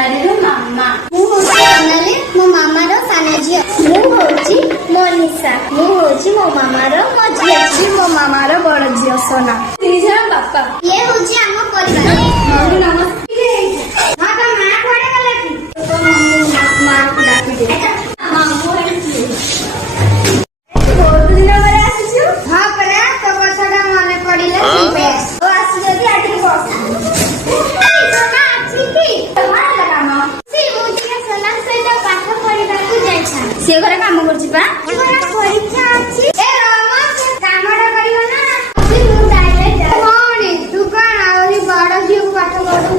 सोनाली मामा मु सोनाली मो मामार साना झियो मु होची मोनिशा मु होची मो मामार मझिया झियो मो मामार बड़ झियो सोना तीन जन बापा ये होची हम परिवार नमस्ते हां तो मां कोडे गला की तो मां डाकी दे मामू बहुत दिन बरे आसीछु हां परा तो कथाटा मने पडिले बेस तो आसी जदी आटी बस सोना आछि की मार काम सी मुझे सोना सहित पाठ पढिबाकू जाइछा से घरे काम करछि बा तोरा परीक्षा अछि ए रामा से कामडा करियो ना अभी मु डायरेक्ट कोनी तू कोन आउरी बड़ झियो पाठ पढु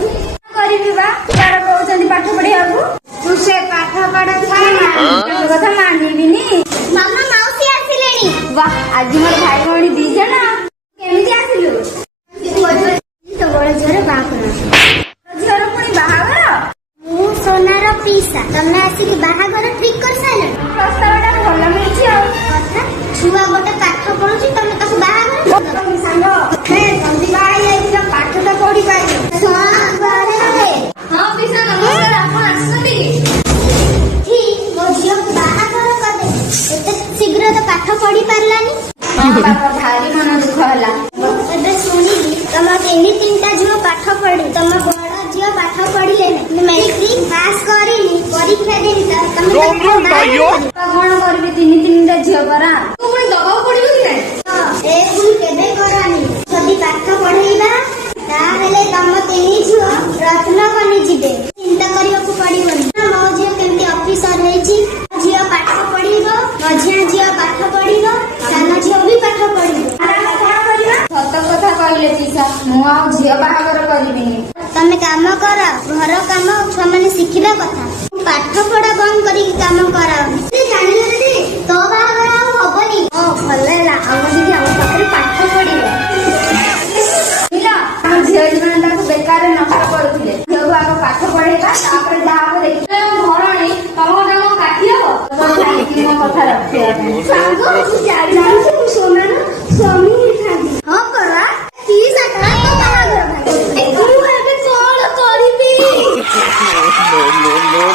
करिबी बा तार कहउछन्ती पाठ पढियाकू तू से पाठ पढ छाना कथा मानिबिनी मामा मौसी आसिलेनी वाह आज मोर भाई भौणी दी जण केमिति आसिलु तो बड़ झियो बाकरा झियर पुणी बाहागर मु सोनार पीसा तमे आसी बाहागर ठीक कर साइले प्रस्तावटा भल मिलछि आ कथा छुआ गोटे पाठ पढुची तमे ताकू बाहागर सांग हे जल्दी बाई आइछ पाठ तो पढी पाइ सोना बारे रे हां पिसा नमस्कार आपण आसନ୍ତି ठी मो झियो बाहागर कर दे एते शीघ्र तो पाठ पढी पारलानी बाबा भारी मन दुख होला एबे सुनिली तमा एनी तीनटा झियो पाठ पढी तमा बड़ झियो पाठ पढिले ने मैट्रिक पास करिली परीक्षा देली त तमे रोम रोम भाइयों कौन करबी तीन झियो परा तू पुणी दबाव पड़िबो कि नहीं ए भूल केबे करानी जदी पाठ पढेइबा ताहेले तम तीनी झियो रत्न बनि जिबे चिंता करियोकु पडिबनी मो झियो केमती ऑफिसर हेची झियो पाठ पढिबो मझिया झियो पाठ पढिबो साना झियो भी पाठ पढिबो सत कथा कहले पिसा मु आ झियो बाहागर करिबिनी तमे काम कर घर काम छुआ माने शिखिबा कथा पाठ पढ़ा बंद करी काम कराओ से जानिले रे तो बाहागर आ होबनी ओ भलेला हम दीदी हम पाखरे पाठ पढिबो मिला हम झियो जीवन ताको बेकार नष्ट करथिले झियो आग पाठ पढेबा तापर जाहब देखिले घरणी तम काम काटी हबो तो जाईकी मो कथा रखिया सांगो तू जाई तू सोना ना स्वामी थांदी हां करा की साटा तो बाहागर भाई तू एबे कोन करबी no no no